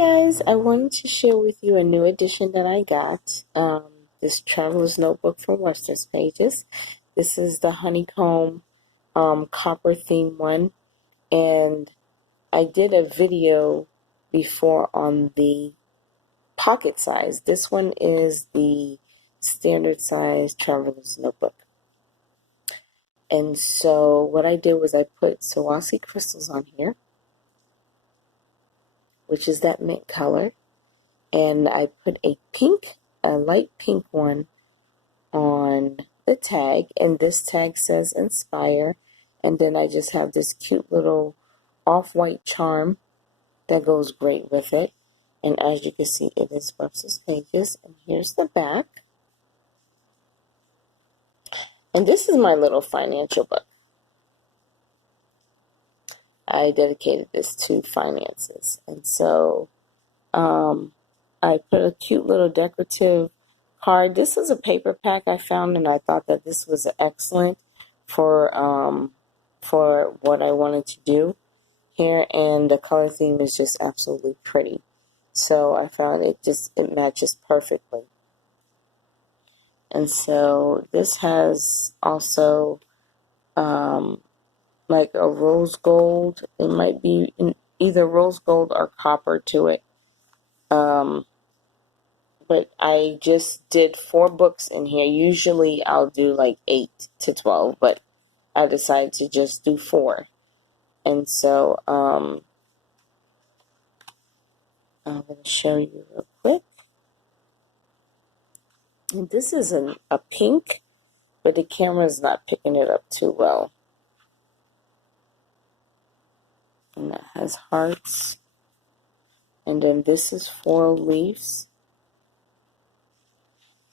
guys, I wanted to share with you a new edition that I got. This traveler's notebook from Webster's Pages. This is the honeycomb copper theme one, and I did a video before on the pocket size. This one is the standard size traveler's notebook. And so what I did was I put Swarovski crystals on here, which is that mint color, and I put a light pink one on the tag, and this tag says Inspire, and then I just have this cute little off-white charm that goes great with it. And as you can see, it is Webster's Pages, and here's the back. And this is my little financial book. I dedicated this to finances, and so I put a cute little decorative card. This is a paper pack I found, and I thought that this was excellent for what I wanted to do here, and the color theme is just absolutely pretty. So I found it matches perfectly. And so this has also like a rose gold. It might be either rose gold or copper to it. But I just did 4 books in here. Usually I'll do like 8 to 12, but I decided to just do 4. And so I'm going to show you real quick. And this is a pink, but the camera is not picking it up too well. And that has hearts. And then this is 4 leaves.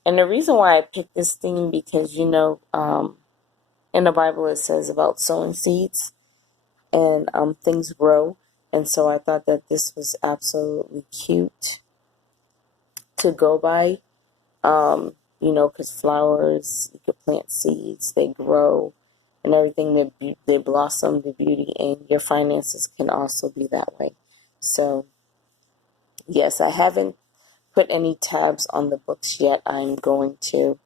And the reason why I picked this theme, because in the Bible it says about sowing seeds and things grow. And so I thought that this was absolutely cute to go by. Because flowers, you could plant seeds, they grow, and everything, they blossom, the beauty, and your finances can also be that way. So, yes, I haven't put any tabs on the books yet. I'm going to.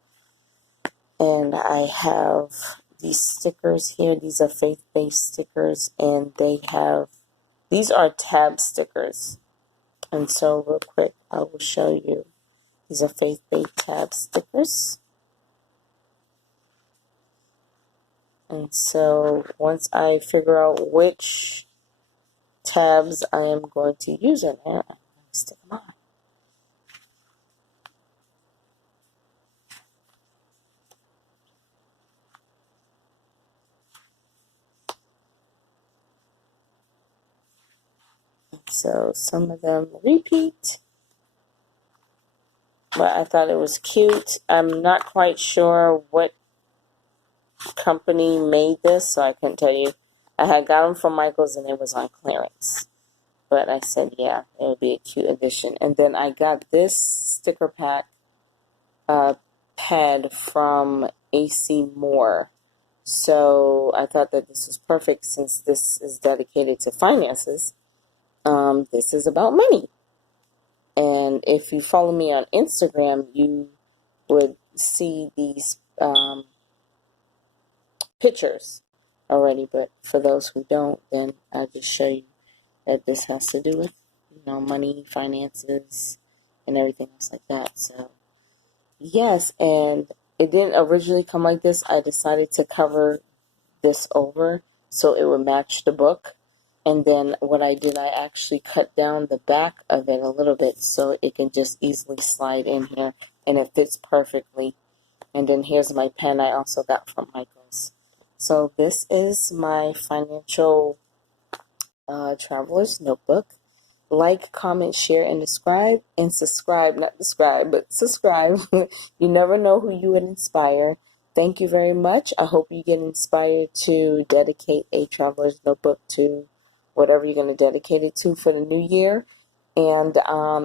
And I have these stickers here. These are faith-based stickers, and these are tab stickers. And so, real quick, I will show you. These are faith-based tab stickers. And so once I figure out which tabs I am going to use in there, I'm going to stick them on. So some of them repeat, but I thought it was cute. I'm not quite sure what company made this, so I couldn't tell you. I had got them from Michael's and it was on clearance, but I said, yeah, it would be a cute addition. And then I got this sticker pack pad from AC Moore. So I thought that this was perfect since this is dedicated to finances. This is about money. And if you follow me on Instagram, you would see these pictures already. But for those who don't, then I'll just show you that this has to do with, money, finances, and everything else like that. So, yes, and it didn't originally come like this. I decided to cover this over so it would match the book. And then what I did, I actually cut down the back of it a little bit so it can just easily slide in here, and it fits perfectly. And then here's my pen I also got from Michael's. So this is my financial traveler's notebook. Like, comment, share, and subscribe. And subscribe, not describe, but subscribe. You never know who you would inspire. Thank you very much. I hope you get inspired to dedicate a traveler's notebook to whatever you're going to dedicate it to for the new year. And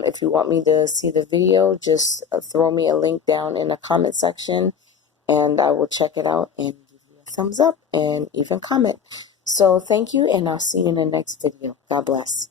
if you want me to see the video, just throw me a link down in the comment section, and I will check it out and give you a thumbs up and even comment. So thank you, and I'll see you in the next video. God bless.